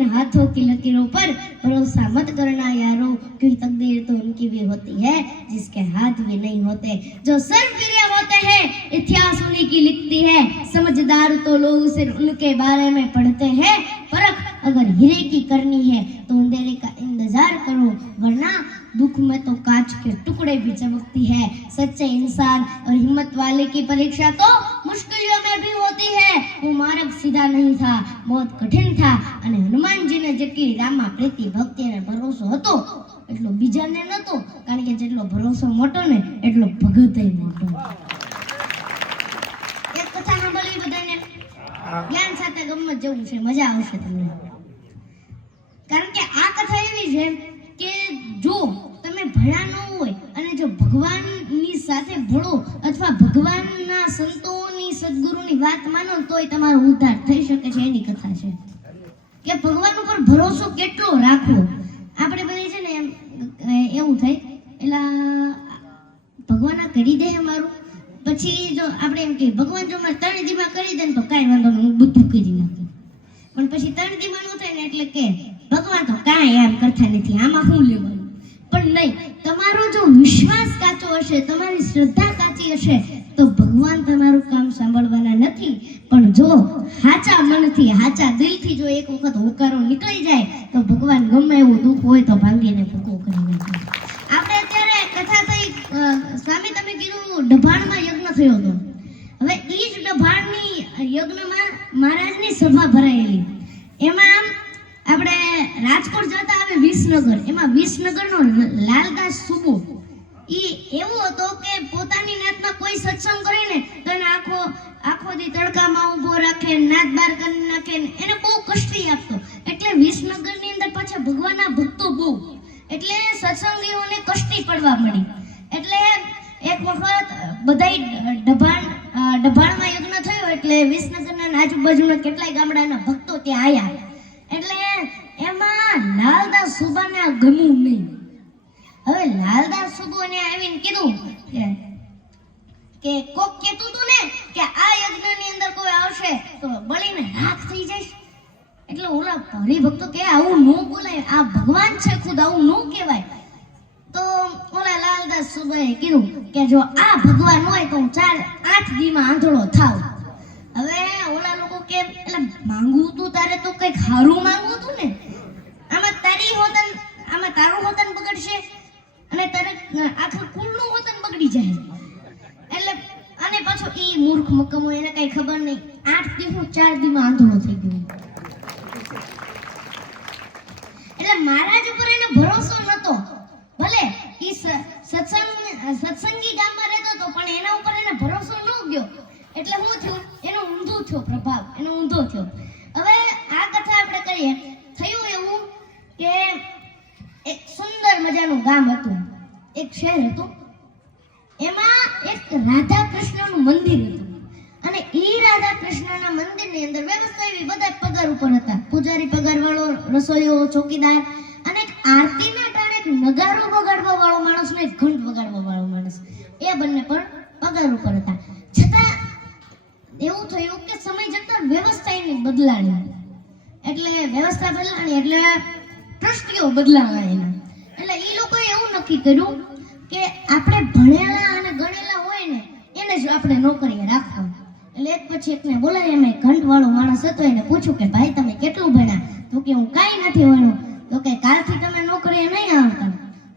इन हाथों की लकीरों पर भरोसा मत करना यारो, क्योंकि तकदीर तो उनकी भी होती है, जिसके हाथ भी नहीं होते। जो सर्वप्रिय होते हैं, इतिहास उन्हीं की लिखती है। समझदार तो लोग सिर्फ़ उनके बारे में पढ़ते हैं। परख अगर हीरे की करनी है तो अंधेरे का इंतज़ार करो, वरना दुख में तो कांच के टुकड़े भी चमकती है सच्चे इंसान और हिम्मत वाले की परीक्षा तो मुश्किलों में भी होती है वो मार्ग सीधा नहीं था बहुत कठिन था અને હનુમાનજીને જેટલી રામા પ્રીતિ ભક્તિ અને ભરોસો હતો એટલો બીજાને નહોતો કારણ કે જેટલો ભરોસો મોટો ને એટલો ભગતય મોટો એક કથા સાંભળવી બધાને જ્ઞાન સાથે ગમત જેવું છે મજા આવશે તમને કારણ કે આ કથા એવી છે કે જો ભણ્યા ન હોય અને જો ભગવાનની સાથે ભળો અથવા ભગવાનના સંતોની સદગુરુની વાત માનો તોય તમારો ઉદ્ધાર થઈ શકે છે એની કથા છે. કે ભગવાન ઉપર ભરોસો કેટલો રાખવો? આપણે બધી છે ને એવું થાય એટલે ભગવાન કરી દે અમારું પછી જો આપણે એમ કહીએ, ભગવાન જો મારે ત્રણ દીમાં કરી દે ને તો કાંઈ વાંધો નહીં, હું બધું કરી નાખું. પણ પછી ત્રણ દીમાં ન થાય ને એટલે કે, ભગવાન તો કાંઈ એમ કરતા નથી, આમાં શું લેવાનું? પણ નહીં. તમારો જો વિશ્વાસ કાચો હશે, તમારી શ્રદ્ધા કાચી હશે, તો ભગવાન તમારું કામ સાંભળવાના નથી. પણ જો હાચા મનથી હાચા દિલથી જો એક વખત હોકારો નીકળી જાય, તો ભગવાન ગમે એવું દુઃખ હોય તો ભાંગીને ભૂકો કરી નાખે. આપણે અત્યારે કથા થઈ સ્વામી તમે કીધું ડભાણમાં યજ્ઞ થયો હતો. હવે એ જ ડભાણની યજ્ઞમાં મહારાજની સભા ભરાયેલી. એમાં વિસનગર, એમાં વિસનગરનો લાલદાસ સુબો. ઈ એવો હતો કે પોતાની નાતમાં કોઈ સત્સંગ કરે ને, તો એને આખો આખો દી તડકામાં ઊભો રાખે, નાત બાર કરી નાખે એને બહુ કષ્ટી આપતો. એટલે વિસનગરની અંદર પાછા ભગવાનના ભક્તો બહુ. એટલે સત્સંગીઓને કષ્ટી પડવા મળી. એટલે એક વખત બધાય ડભાણ ડભાણમાં યજ્ઞ થયો એટલે વિસનગરના આજુબાજુના કેટલાય ગામડાના ભક્તો ત્યાં આવ્યા એટલે એમાં લાલદાસ સુબાને આ ગમ્યું નહીં. હવે લાલદાસ સુબોને આવીને કીધું કે કોક કહેતું તું ને કે આ યજ્ઞની અંદર કોઈ આવશે તો બળીને રાખ થઈ જઈશ. એટલે ઓલા હરિભક્તો કે આવું ન બોલાય આ ભગવાન છે ખુદ, આવું ન કહેવાય. તો ઓલા લાલદાસ સુબાએ કીધું કે જો આ ભગવાન હોય તો હું ચાર આઠ દીમાં આંધળો થાવ. હવે ઓલા લોકો કે, એટલે માંગવું તું તારે તો કંઈક હારું માંગવું તું ને? સત્સંગી ગામમાં રહેતો હતો, પણ એના ઉપર એને ભરોસો ન ગયો. એટલે હું થયું, એનો ઊંધો થયો પ્રભાવ, એનો ઊંધો થયો. હવે આ કથા આપણે કરીએ. થયું એવું કે એક સુંદર મજાનું ગામ હતું, એક શહેર હતું. એમાં એક રાધા કૃષ્ણનું મંદિર હતું. અને એ રાધા કૃષ્ણના મંદિરની અંદર વ્યવસ્થા એવી, બધા પગાર ઉપર હતા. પૂજારી પગાર વાળો રસોઈયો ચોકીદાર, અને એક આરતીના એક નગારો વગાડવા વાળો માણસ ને ઘંટ વગાડવા વાળો એ બંને પણ પગાર ઉપર હતા. છતાં એવું થયું કે સમય જતાં વ્યવસ્થા એની બદલાણી. એટલે વ્યવસ્થા બદલાણી એટલે ટ્રસ્ટીઓ બદલાવા એના એટલે એ લોકોએ એવું નક્કી કર્યું કે આપણે ભણેલા અને ગણેલા હોય ને, એને જ આપણે નોકરીએ રાખવા એટલે એક પછી એકને બોલાવી એક ઘંટવાળો માણસ હતો એને પૂછ્યું કે, ભાઈ, તમે કેટલું ભણ્યા? તો કે, હું કાંઈ નથી ભણ્યું. તો કે, કાલથી તમે નોકરીએ નહીં આવતા.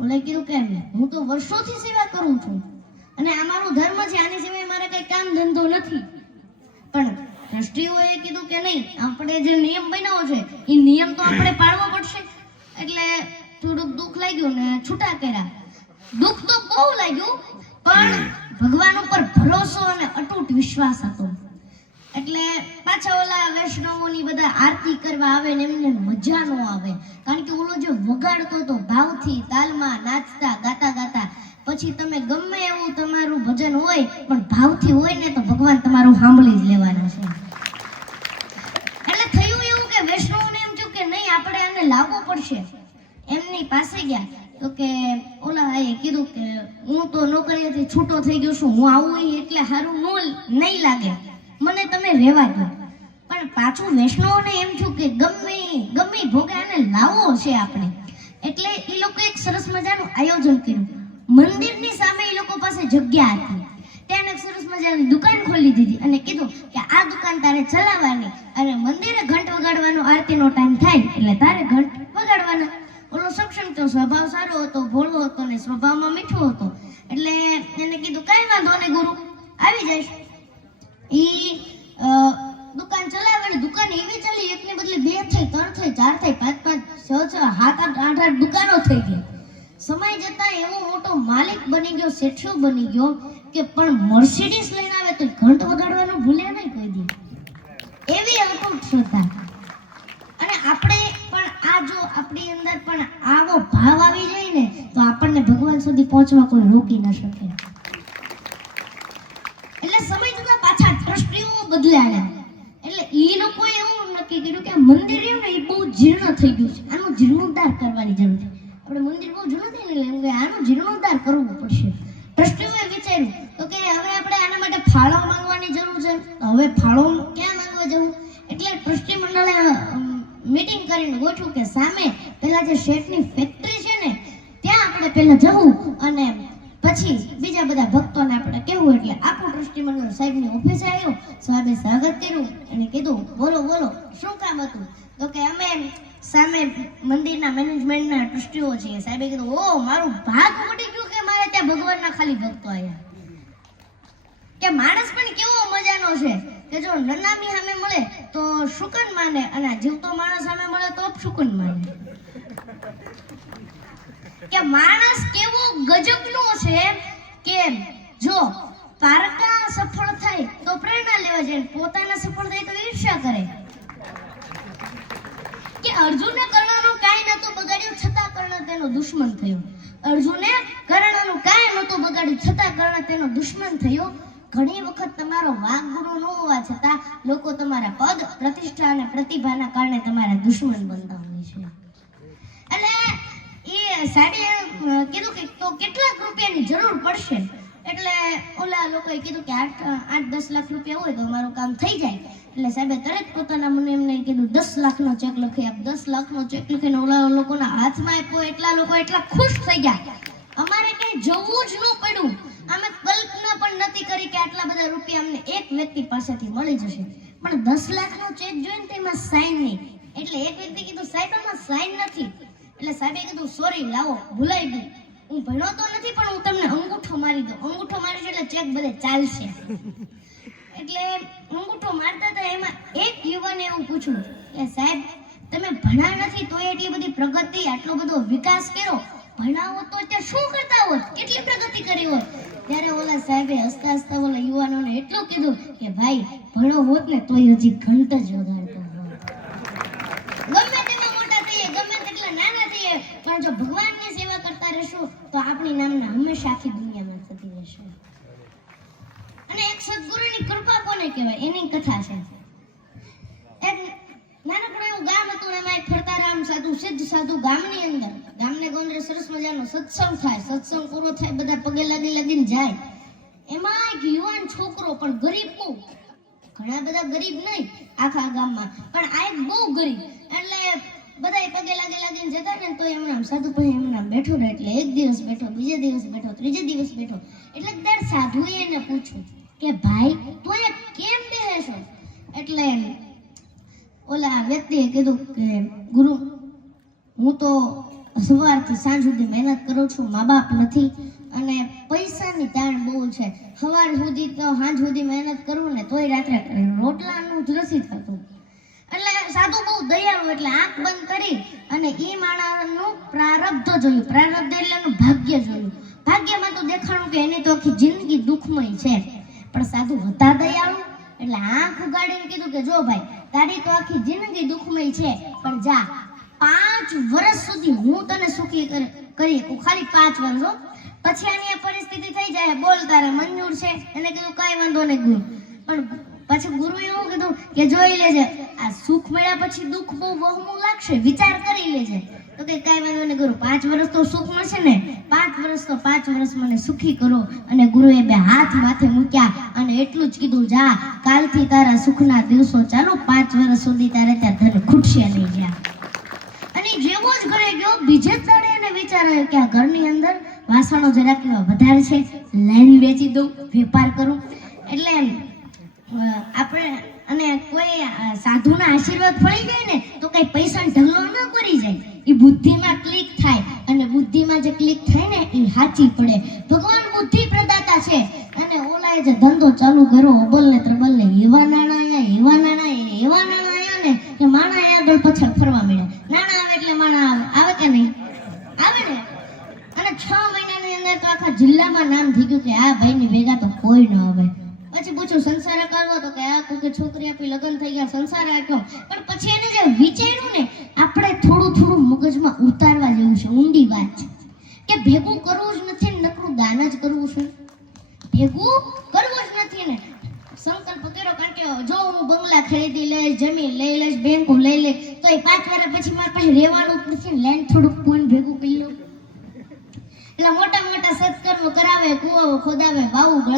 ઓલે કીધું કે હું તો વર્ષોથી સેવા કરું છું. અને આ મારો ધર્મ છે આની સિવાય મારે કઈ કામ ધંધો નથી. પણ દ્રષ્ટિઓએ કીધું કે નહીં આપણે જે નિયમ બનાવો છે એ નિયમ તો આપણે પાળવો પડશે. એટલે થોડુંક દુઃખ લાગ્યું ને છૂટા કર્યા. દુઃખ તો બહુ લાગ્યું પણ ભગવાન ઉપર ભરોસો અને અતૂટ વિશ્વાસ હતો. એટલે પાછા ઓલા વૈષ્ણવોની બધા આરતી કરવા આવે ને એમને મજા ન આવે. કારણ કે ઓલો જે વગાડતો હતો ભાવથી તાલમાં નાચતા ગાતા પછી તમે ગમે એવું તમારું ભજન હોય, પણ ભાવથી હોય ને તો ભગવાન તમારું સાંભળી જ લેવાના છે. એટલે થયું એવું કે વૈષ્ણવને એમ થયું કે નહીં, આપણે આને લાવવું પડશે. એમની પાસે ગયા. તો કે ઓલા એ કીધું કે હું તો નોકરીએથી છૂટો થઈ ગયો છું, હું આવું એટલે સારું નો નહીં લાગે. મને તમે રહેવા દો. પણ પાછું વૈષ્ણવને એમ થયું કે ગમે ગમે ભોગે આને લાવવો છે આપણે. એટલે એ લોકો એક સરસ મજાનું આયોજન કર્યું. મંદિરની સામે એ લોકો પાસે જગ્યા હતી. એક સરસ મજાની દુકાન ખોલી દીધી અને કીધું કે આ દુકાન તારે ચલાવવાની અને મંદિરે ઘંટ વગાડવાનો આરતીનો ટાઈમ થાય એટલે તારે ઘંટ વગાડવાના. ઓલો સક્ષમ તો સ્વભાવ સારો હતો, ભોળો હતો ને સ્વભાવમાં મીઠો હતો. એટલે એને કીધું, કાંઈ વાંધો ને ગુરુ, આવી જઈશ. ઈ દુકાન ચલાવવાની દુકાન એવી ચાલી, એકને બદલે બે થઈ, ત્રણ થઈ, ચાર થઈ, પાંચ પાંચ, છ છ, સાત આઠ આઠ આઠ દુકાનો થઈ ગઈ. સમય જતા એવો મોટો માલિક બની ગયો, શેઠિયો બની ગયો કે પણ મર્સિડીઝ લઈને આવે તો ઘંટ વગાડવાનું ભૂલે નહીં કોઈ દી. એવી અટૂટ શ્રદ્ધા. અને આપણે પણ આ જો આપણી અંદર પણ આવો ભાવ આવી જાય ને, તો આપણને ભગવાન સુધી પહોંચવા કોઈ રોકી ન શકે. એટલે સમય જતા પાછા દ્રષ્ટિઓ બદલાયા એટલે એ લોકોએ એવું નક્કી કર્યું કે આ મંદિર રહ્યું ને એ બહુ જીર્ણ થઈ ગયું છે. આનું જીર્ણોદ્ધાર કરવાની જરૂર છે. આપણે મંદિર બહુ જૂનું થઈ ગયું એમ કે આનું જીર્ણોદ્ધાર કરવું પડશે. ટ્રસ્ટીઓએ વિચાર્યું, તો કે હવે આપણે આના માટે ફાળો માંગવાની જરૂર છે. હવે ફાળો ક્યાં માંગવા જવું? એટલે ટ્રસ્ટી મંડળે મીટિંગ કરીને ગોઠવું કે સામે પેલા જે શેઠની ફેક્ટરી છે ને, ત્યાં આપણે પહેલા જવું અને પછી બીજા બધા ભક્તોને આપણે કેવું એટલે આખું ટ્રસ્ટી મંડળ સાહેબની ઓફિસે આવ્યો સાહેબે સ્વાગત કર્યું અને કીધું, બોલો બોલો, શું કામ હતું? તો કે અમે સામે મંદિરના મેનેજમેન્ટના ટ્રસ્ટીઓ છીએ. સાહેબે કીધું, ઓ, મારું ભાગ ઉડી ગયું કે મારે ત્યાં ભગવાનના ખાલી ભક્તો આવ્યા કે માણસ પણ કેવો મજાનો છે. કે જો નનામી સામે મળે તો શુકન માને અને જીવતો માણસ સામે મળે તો શુકન માને. કે માણસ કેવો ગજબનો છે કે જો પારકા સફળ થાય તો પ્રેરણા લેવા જાય પોતાના સફળ થાય તો ઈર્ષ્યા કરે. કે અર્જુને કર્ણનું કાંઈ નહોતું બગાડ્યું છતાં કર્ણ તેનો દુશ્મન થયો. અર્જુને કર્ણનું કાંઈ નહોતું બગાડ્યું છતાં કર્ણ તેનો દુશ્મન થયો. ઘણી વખત તમારો વાગગુરુ ન હોવા છતાં લોકો તમારા પદ, પ્રતિષ્ઠા અને પ્રતિભાના કારણે તમારા દુશ્મન બનતા હોય છે. એટલે એ સાહેબે કીધું કે તો કેટલાક રૂપિયાની જરૂર પડશે. એટલે ઓલા લોકોએ કીધું કે આઠ આઠ, દસ લાખ રૂપિયા હોય તો અમારું કામ થઈ જાય. એટલે સાહેબે તરત પોતાના મને એમને કીધું, દસ લાખનો ચેક લખી આપ, દસ લાખનો ચેક લખીને ઓલા લોકોના હાથમાં આપ્યો, એટલા લોકો એટલા ખુશ થઈ ગયા. અમારે ક્યાંય જવું જ ન પડ્યું. અમે કલ્પના પણ નથી કરી કે આટલા બધા રૂપિયા અમને એક વ્યક્તિ પાસેથી મળી જશે. પણ દસ લાખનો ચેક જોઈને તેમાં સાઈન નહીં. એટલે એક વ્યક્તિ કીધું, સાહેબ, આમાં સાઈન નથી. એટલે સાહેબે કીધું સોરી લાવો, ભૂલાઈ ગયું. હું ભણ્યો તો નથી, પણ હું તમને અંગૂઠો મારી દઉં. અંગૂઠો મારી એટલે ચેક બધે ચાલશે. એટલે અંગૂઠો મારતા હતા, એમાં એક યુવાને એવું પૂછ્યું કે, સાહેબ, તમે ભણા નથી, તોય એટલી બધી પ્રગતિ, આટલો બધો વિકાસ કર્યો. ભણાવો તો અત્યારે શું કરતા હોત? કેટલી પ્રગતિ કરી હોત? ત્યારે ઓલા સાહેબે હસતા હસતા ઓલા યુવાનોને એટલું કીધું કે, ભાઈ, ભણો હોત ને, તોય હજી ઘંટ જ વગાડતો હોત ગમે તેમાં મોટા થઈએ ગમે તેટલા નાના થઈએ પણ જો ભગવાનની સેવા કરતા રહેશું, તો આપણી નામના હંમેશા આખી દુનિયામાં થતી રહેશે. અને એક સદગુરુની કૃપા કોને કહેવાય? એની કથા છે. એક નાનકડું એવું ગામ હતું એમાં એક ફરતારામ સાધુ, સિદ્ધ સાધુ ગામની અંદર. ગામને ગોંદરે સરસ મજાનો સત્સંગ થાય. સત્સંગ પૂરો થાય, બધા પગે લાગી લાગીને જાય. એમાં એક યુવાન છોકરો, પણ ગરીબ બહુ. ઘણા બધા ગરીબ નહીં, આખા ગામમાં. પણ આ એક બહુ ગરીબ. એટલે બધાય પગે લાગે લાગીને જતા ને તો એમના સાધુ પછી એમના બેઠો ને એટલે એક દિવસ બેઠો, બીજે દિવસ બેઠો, ત્રીજે દિવસ બેઠો. એટલે દર સાધુએ એને પૂછ્યું કે ભાઈ, તું અહીંયા કેમ બેહે એટલે ઓલા વ્યક્તિએ કીધું કે ગુરુ, હું તો સવારથી સાંજ સુધી મહેનત કરું છું મા બાપ નથી અને પૈસાની તાણ બહુ છે. સવાર સુધી તો સાંજ સુધી મહેનત કરું ને તોય રાત્રે રોટલાનું જ નથી થતું. એટલે સાધુ બહુ દયાળુ એટલે આંખ બંધ કરી અને એ માણસનું પ્રારબ્ધ જોયું. પ્રારબ્ધ એટલે એનું ભાગ્ય જોયું. ભાગ્યમાં તો દેખાણું કે એની તો આખી જિંદગી દુઃખમય છે. પણ સાધુ હતા દયાળુ એટલે આંખ ઉગાડીને કીધું કે જો ભાઈ, તારી તો આખી જિંદગી દુઃખમય છે, પણ જા, પાંચ વર્ષ સુધી હું તને સુખી કરી શકું ખાલી પાંચ વર્ષ હો. પછી આની પરિસ્થિતિ થઈ જાય. બોલ તારે, મંજૂર છે. એને કીધું, કાંઈ વાંધો નહીં ગુરુ. પણ પછી ગુરુએ એવું કીધું કે જોઈ લેજે, આ સુખ મળ્યા પછી દુઃખ બહુ વહમું લાગશે, વિચાર કરી લેજે. તો કે કાંઈ વાંધો નહીં ગુરુ, પાંચ વર્ષ તો સુખ મળશે ને? પાંચ વર્ષ તો પાંચ વર્ષ મને સુખી કરો. અને ગુરુએ બે હાથ માથે મૂક્યા અને એટલું જ કીધું, જા, કાલથી તારા સુખના દિવસો ચાલુ, પાંચ વર્ષ સુધી તારે ત્યાં ધન ખૂટશે નહીં જ્યાં. અને જેવો જ ઘરે ગયો, બીજે દાડે એને વિચાર આવ્યો કે આ ઘરની અંદર વાસણો જરાક વધારે છે, લાઈન વેચી દઉં, વેપાર કરું. એટલે આપણે અને કોઈ સાધુના આશીર્વાદ ફળી જાય ને, તો કઈ પૈસા ઢગલો ન કરી જાય. એ બુદ્ધિમાં ક્લિક થાય અને બુદ્ધિમાં જે ક્લિક થાય ને એ સાચી પડે. ભગવાન બુદ્ધિ પ્રદાતા છે. અને ઓલાએ જે ધંધો ચાલુ કર્યો, અબલ ને ત્રબલ ને, એવા નાણાં આયા, એવા નાણાં એવા નાણાં આયા ને, કે માણા આગળ પાછળ ફરવા મળ્યા નાણાં આવે એટલે માણા આવે. આવે કે નહીં? આવે ને? અને છ મહિનાની અંદર તો આખા જિલ્લામાં નામ થઈ ગયું કે આ ભાઈની ભેગા તો કોઈ ન આવે. પછી પૂછ્યું સંસાર કરવો તો કે આ કે છોકરી આપી લગ્ન થઈ ગયા, સંસાર રાખ્યો પણ પછી એને જે વિચાર્યું ને, આપણે થોડું થોડું મગજમાં ઉતારવા જેવું છે, ઊંડી વાત છે. કે ભેગું કરવું જ નથી ને નકરું દાન જ કરવું છે. ભેગું કરવું જ નથી ને. સંકલ્પ કર્યો કારણ જો હું બંગલા ખરીદી લઈશ, જમીન લઈ લઈશ, બેંકો લઈ લઈશ તો એ પાંચ વર્ષ પછી મારે પાસે રહેવાનું જ નથી લેન્ડ થોડુંક કોણ ભેગું કરી લઉં. એટલે મોટા મોટા સત્કર્મ કરાવે, કુવો ખોદાવે, વાવું